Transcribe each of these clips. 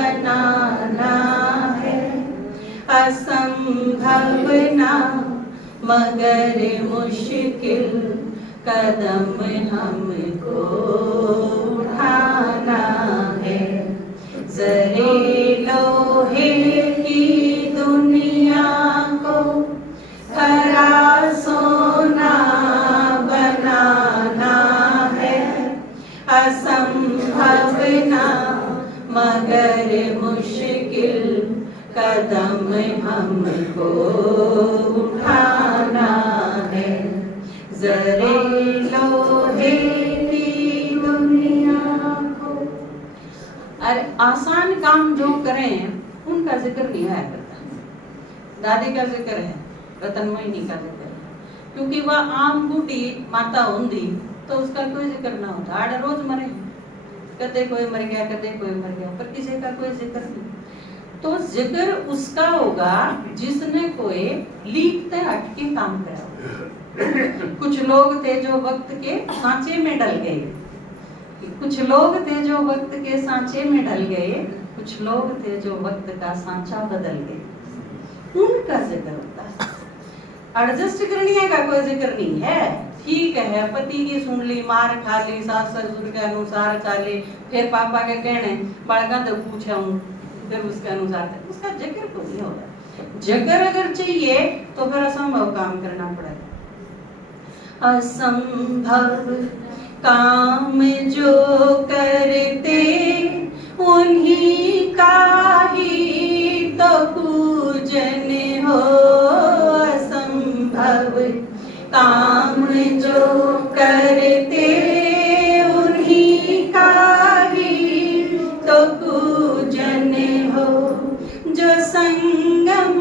बनाना है, असंभव ना मगर मुश्किल कदम हमको उठाना है। जरे लोहे की दुनिया को खरा सोना बनाना है, असंभव ना मगर मुश्किल कदम हमको उठाना है। जरे लोहे की दुनिया को। अरे आसान काम जो करें उनका जिक्र नहीं है करता। दादी का जिक्र है, रतन मोहिनी का जिक्र है, क्योंकि वह आम बूढ़ी माता होंगी तो उसका कोई जिक्र ना होता। आड़ रोज मरे, कदे कोई मर गया, कदे कोई मर गया, पर किसी का कोई जिक्र नहीं। तो जिक्र उसका होगा जिसने कोई लीकते हटके काम करा। कुछ लोग थे जो वक्त के सांचे में डल गए, कुछ लोग थे जो वक्त के सांचे में ढल गए, कुछ लोग थे जो वक्त का सांचा बदल गए, उनका जिक्र होता है। एडजस्ट करनी है का कोई जिक्र नहीं है। ठीक है, पति की सुन ली, मार खा ली, सास ससुर के अनुसार चाले, फिर पापा के कहने बालका तो पूछा हूँ, फिर उसके अनुसार उसका जिक्र तो नहीं होगा। जिक्र अगर चाहिए तो फिर असंभव काम करना पड़ेगा। असंभव काम जो करते उन्हीं का ही तो पूजन हो। असंभव काम जो करते उन्हीं का ही तो पूजन हो। जो संगम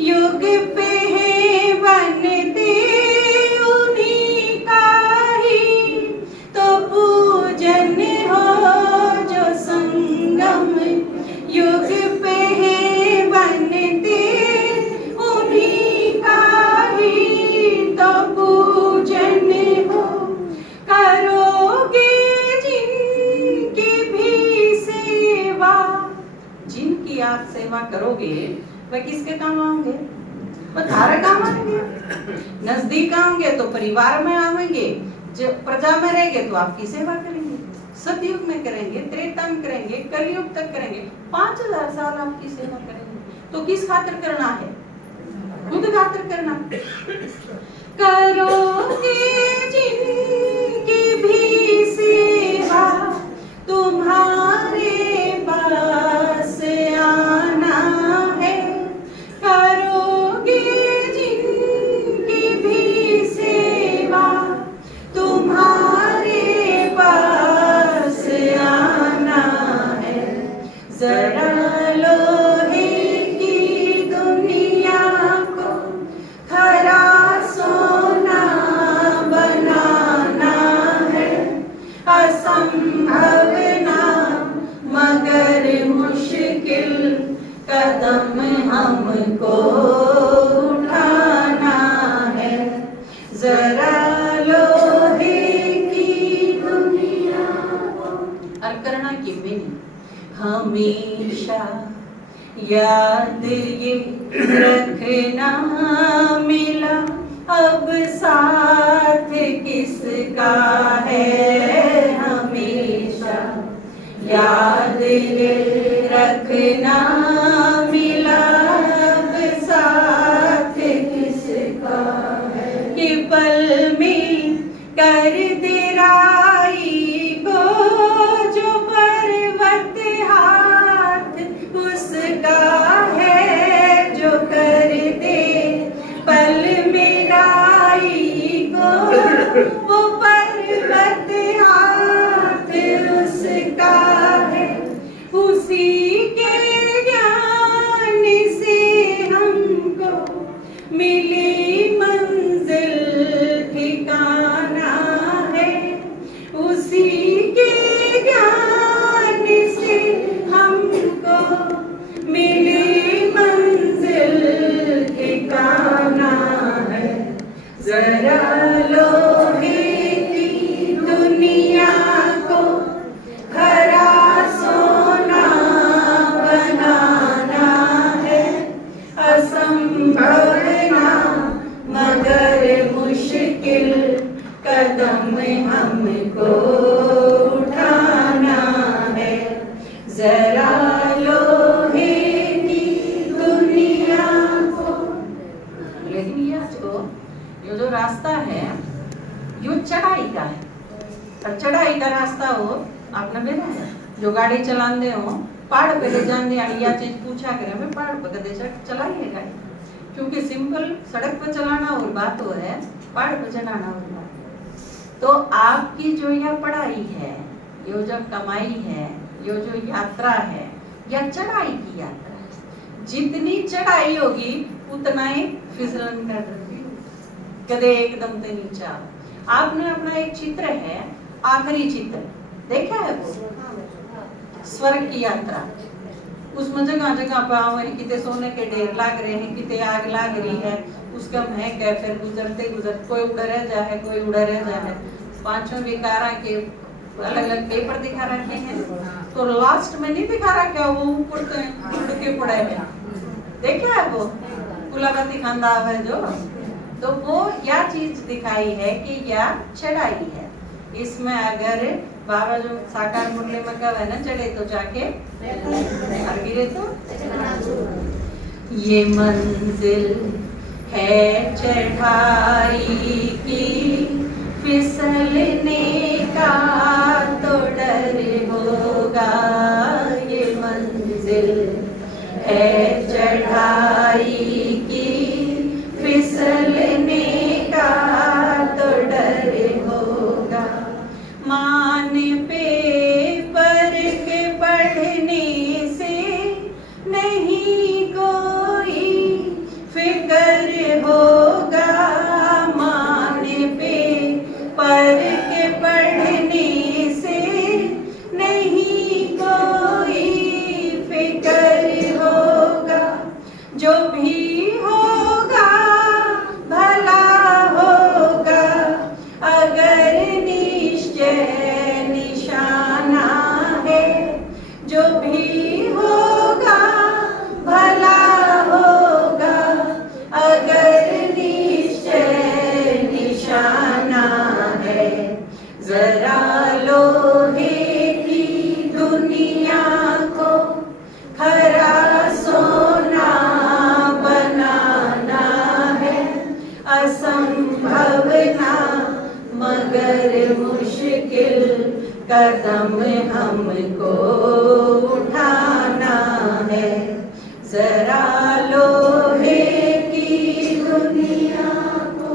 युग पे है बनते उन्हीं का ही तो पूजन हो। जो संगम युग पे है बनते उन्हीं का ही तो पूजन हो। करोगे जिनकी भी सेवा, जिनकी आप सेवा करोगे वह किसके काम आएंगे? वह थारे काम आएंगे। नजदीक आएंगे तो परिवार में आएंगे, जो प्रजा में रहेंगे तो आपकी सेवा करेंगे। सतयुग में करेंगे, त्रेता में करेंगे, कलयुग तक करेंगे, 5000 साल आपकी सेवा करेंगे। तो किस खातिर करना है? खुद खातिर करना। करोगे जिनकी भी सेवा तुम्हारे पास आना है। करोगे जिनकी भी सेवा तुम्हारे पास आना है। जरा लोहे की दुनिया को खरा सोना बनाना है, असंभव ना मगर मुश्किल कदम हमको उठाना है। जरा लोहे की दुनिया को। और करना की मैंने हमेशा याद ये रखना मिला अब साथ किसका है। हमेशा याद ये रखना मिला अब साथ किसका है। कि पल में कर दे राई को जो पर्वत हाथ उसका है। जो कर दे पल में राई को वो पर्वत हाथ उसका है। उसी के ज्ञान हो आपने बेरा है जो गाड़ी चलाते हो पहाड़ पे ले जाने वाली या चीज पूछा करे मैं पहाड़ पे कदे चलाइए गाड़ी, क्योंकि सिंपल सड़क पर चलाना और बात हो है, पहाड़ पर चलाना और बात। तो आपकी जो यह पढ़ाई है, ये जो कमाई है, ये जो यात्रा है, या चढ़ाई की यात्रा है, जितनी चढ़ाई होगी उतना ही फिसलन का डर भी, कदे एकदम से नीचा। आपने अपना एक चित्र है, आखिरी चित्र देखा है वो स्वर्ग की यात्रा, उसमें जगह जगह पे कितने सोने के ढेर लाग रहे हैं, कितने आग लाग रही है, उसका महक है, फिर गुजरते गुजरते कोई उड़ रह जाए, कोई उड़ रह जाए। पांचों विकारा के अलग अलग पेपर दिखा रखे हैं, तो लास्ट में नहीं दिखा रखा वो ऊपर उड़ के पड़े हैं, देखा है वो कुलावती खानदा है जो, तो वो यह चीज दिखाई है कि यह चढ़ाई है। इसमें अगर बाबा जो साकार मुरली में कहे ना चढ़े तो जाके और गिरे तो, ये मंजिल है चढ़ाई की, फिसलने का तो डर होगा। ये मंजिल है चढ़ाई की, फिसलने का तो डर होगा। मान पेपर के पढ़ने से नहीं कोई फिक्र होगा। मान पेपर के पढ़ने से नहीं कोई फिक्र होगा। जो भी होगा भला होगा, अगर निश्चय निशाना है। जो भी होगा भला होगा, अगर निश्चय निशाना है। जरा लोहे की दुनिया को खरा सोना बनाना है। असंभव ना मगर मुश्किल कदम हमको उठाना है। जरा लोहे की दुनिया को।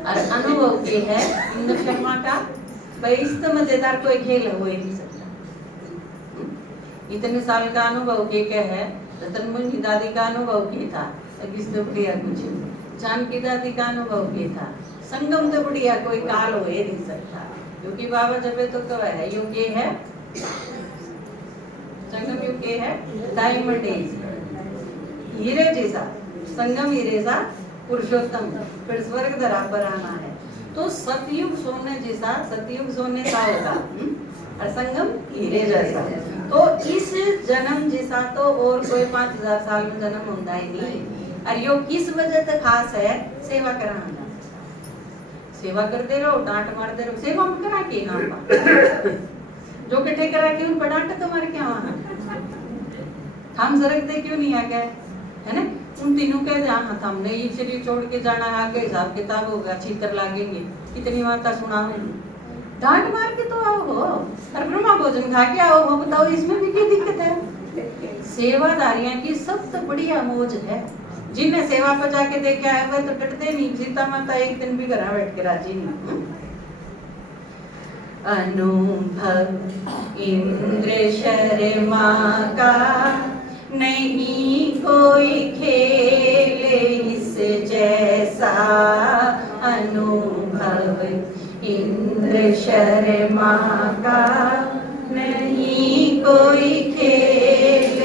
और अनुभव के है इंद्र शर्मा का, भाई इस तो मजेदार कोई खेल हो ही नहीं सकता। इतने साल का अनुभव के क्या है, रतन मुनि की दादी का अनुभव के था, किसने बढ़िया कुछ चांद की दादी का अनुभव के था। संगम तो बढ़िया कोई काल हो ही नहीं सकता, क्योंकि बाबा जब तो कब है युग ये है, संगम युग ये है, डायमंड एज, हीरे जैसा संगम, हीरे सा पुरुषोत्तम, फिर स्वर्ग धरा पर आना है। तो सतयुग सोने जैसा, सतयुग सोने का होगा और संगम हीरे जैसा। तो इस जन्म जैसा तो और कोई 5000 साल में जन्म होता ही नहीं। और यो किस वजह से खास है, सेवा कराना। सेवा करते रहो, डांट मारते रहो, सेवा में करा के नाम जो कटे करा के उन पर डांट तुम्हारे क्या वहां हम सरकते क्यों नहीं आ गए, है ना। उन तीनों कह जाना था हमने ये शरीर छोड़ के जाना, आगे हिसाब किताब होगा, छितर लागेंगे, कितनी माता सुना डांट मार के तो आओ हो और ब्रह्मा भोजन खा के आओ हो, बताओ इसमें भी क्या दिक्कत है। सेवादारियां की सबसे बढ़िया मौज है। जिन्हें सेवा पर जाके देखे आए हुए तो डरते नहीं, सीता माता एक दिन भी घर बैठ के राजी नहीं। अनुभव इंद्र शर्मा का नहीं कोई खेल इस जैसा। अनुभव इंद्र शर्मा का नहीं कोई खेल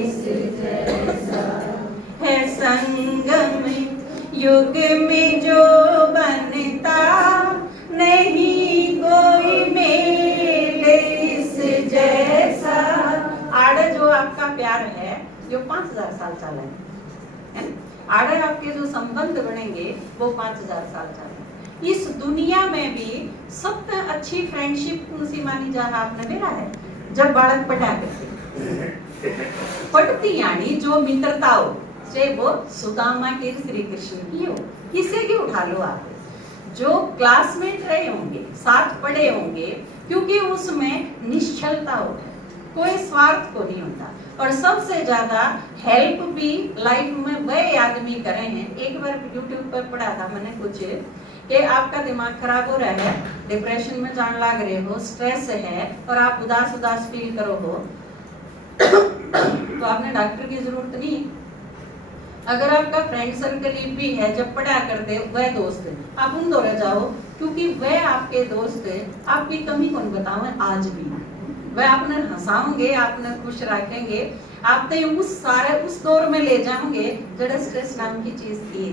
इस जैसा है। संगम युग में जो बनता नहीं कोई मेल इस जैसा। आड़े जो आपका प्यार है जो 5000 साल चला है, आड़े आपके जो संबंध बनेंगे वो 5000 साल चले। इस दुनिया में भी सबसे अच्छी फ्रेंडशिप कौन सी मानी जा रहा आपने देखा है, जब बालक पढ़ा करते पढ़ती यानी जो मित्रता हो से वो सुदामा के श्री कृष्ण की हो, किसे की उठा लो आप। जो क्लासमेट रहे होंगे, साथ पढ़े होंगे, क्योंकि उसमें निश्चलता होता है, कोई स्वार्थ को नहीं होता। और सबसे ज्यादा हेल्प भी लाइफ में वही आदमी करे हैं। एक बार यूट्यूब पर पढ़ा था मैंने कुछ कि आपका दिमाग खराब हो रहा है, डिप्रेशन में जान लग रहे हो, स्ट्रेस है और आप उदास उदास फील करो हो, तो आपने डॉक्टर की जरूरत नहीं। अगर आपका फ्रेंड सर्कल भी है, जब पढ़ा करते वह दोस्त है, आप उन दौरे जाओ, क्योंकि वह आपके दोस्त है। आपकी कमी कौन बतावे, आज भी वह आपने हंसाओगे, आपने खुश रखेंगे, आप तो उस सारे उस दौर में ले जाओगे जड़ा स्ट्रेस नाम की चीज थी।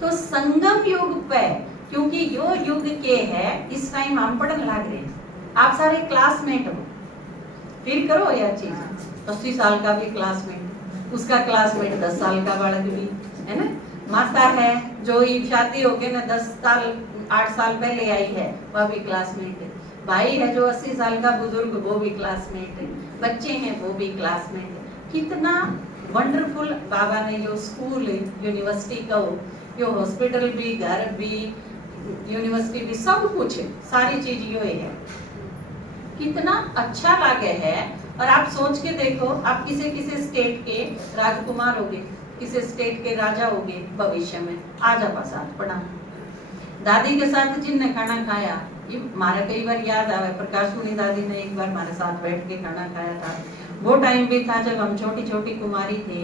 तो संगम युग पे, क्योंकि यो युग के है, इस टाइम हम पढ़ने लग रहे हैं, आप सारे क्लासमेट हो, फील करो यह चीज। 80 साल का भी क्लासमेट, उसका क्लासमेट 10 साल का बालक भी है ना, माता है जो शादी होके ना 10 साल 8 साल पहले आई है, वह भी क्लासमेट है। भाई है जो 80 साल का बुजुर्ग, वो भी क्लासमेट है। बच्चे हैं वो भी क्लासमेट है। कितना वंडरफुल बाबा ने जो स्कूल यूनिवर्सिटी का हो, यो हॉस्पिटल भी, घर भी, यूनिवर्सिटी भी, सब कुछ सारी चीज यो है। कितना अच्छा लगे है। और आप सोच के देखो, आप किसी किसी स्टेट के राजकुमार होगे, किसी स्टेट के राजा होगे भविष्य में, आज आप साथ पढ़ा दादी के साथ जिनने खाना खाया, ये हमारा कई बार याद आवे, प्रकाश मुनि दादी ने एक बार हमारे साथ बैठ के खाना खाया था। वो टाइम भी था जब हम छोटी छोटी कुमारी थे,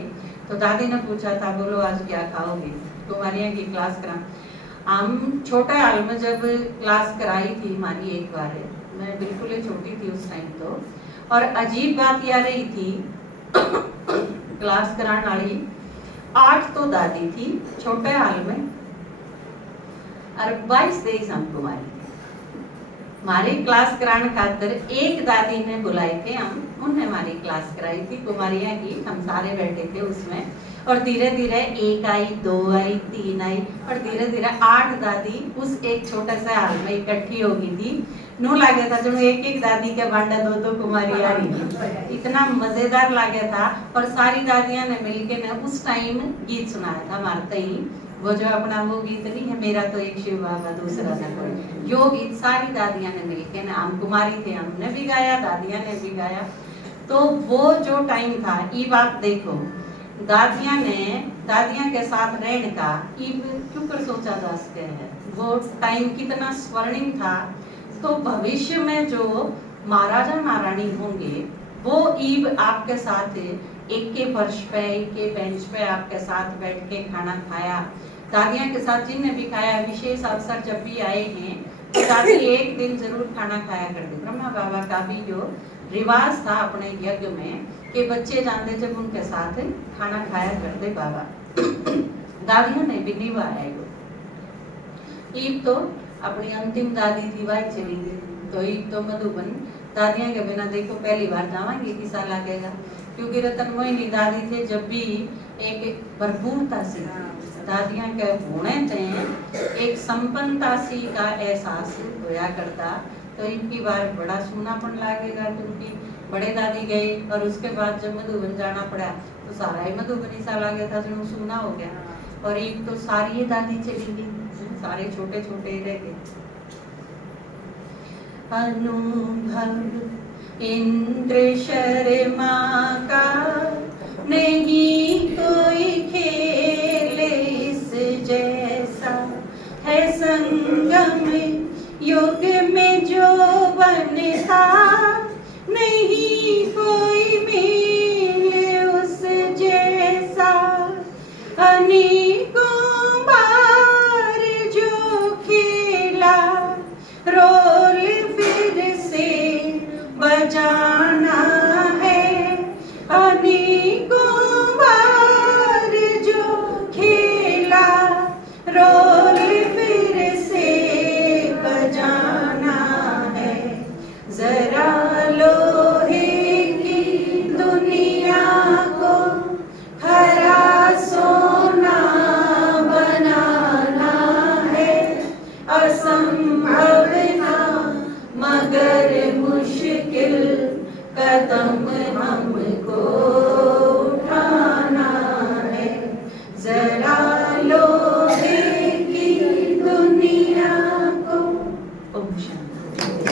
तो दादी ने पूछा था, बोलो आज क्या खाओगे, कुमारियां की क्लास करा। हम छोटे हाल में जब क्लास कराई थी हमारी एक बार, मैं बिल्कुल ही छोटी थी उस टाइम तो, और अजीब बात यह रही थी क्लास कराने वाली 8 तो दादी थी छोटे हाल में, और 22-23 हम कुमारी। हमारी क्लास कराने खातिर एक दादी ने बुलाए थे, हम उन्हें हमारी क्लास कराई थी कुमारियां की, हम सारे बैठे थे उसमें। और धीरे धीरे 1 आई, 2 आई, 3 आई, और धीरे धीरे 8 दादी उस एक छोटे से हाल में इकट्ठी हो गई थी। नू लगे था जो एक एक दादी के बांडा 2-2 कुमारी आ रही, इतना मजेदार लगे था। और सारी दादियां ने मिलके ने उस टाइम गीत सुनाया था हमारे ही, वो जो अपना वो गीत नहीं है, मेरा तो एक शिव बाबा दूसरा न कोई, यो गीत सारी दादियां ने मिलके ना, हम कुमारी थे, हमने भी गाया, दादियां ने भी गाया। तो वो जो टाइम था, ये बात देखो, दादियां के साथ रहने का क्यों कर सोचा जा सकते हैं, वो टाइम कितना स्वर्णिम था। तो भविष्य में जो महाराजा महारानी होंगे, वो ईब आपके साथ एक के फर्श पे, एक के बेंच पे आपके साथ बैठ के खाना खाया। दादियां के साथ जिनने भी खाया, विशेष अवसर जब भी आए हैं, तो दादी एक दिन जरूर खाना खाया करते। ब्रह्मा बाबा का भी जो रिवाज था अपने यज्ञ में, कि बच्चे जानते जब उनके साथ खाना खाया करते बाबा, दादियों ने भी निभाया। ईब तो अपनी अंतिम दादी थी, वह चली गई, तो ईब तो मधुबन दादियां के बिना देखो पहली बार जावांगे किसा लगेगा, क्योंकि रतन मोहिनी दादी थे जब भी एक भरपूरता से दादियां के होने थे, एक संपन्नता सी का एहसास होया करता। तो इनकी बार बड़ा सूनापन लागेगा, क्योंकि बड़े दादी गए और उसके बाद जब मधुबन जाना पड़ा तो सारा ही मधुबनी सा लगे था, जो सूना हो गया। और एक तो सारी दादी चली गई, सारे छोटे छोटे रह गए। अनुभव इंद्र शर्मा का नहीं कोई खेल इस जैसा है, संगम युग में जो बनता नहीं कोई मेल उस जैसा। अनेकों बार जो खेला रोल फिर से बजाना है, अनेकों बार जो खेला रोल फिर से बजाना है। जरा लोहे की दुनिया को खरा सोना बनाना है, असंभव ना मगर मुश्किल कदम हमको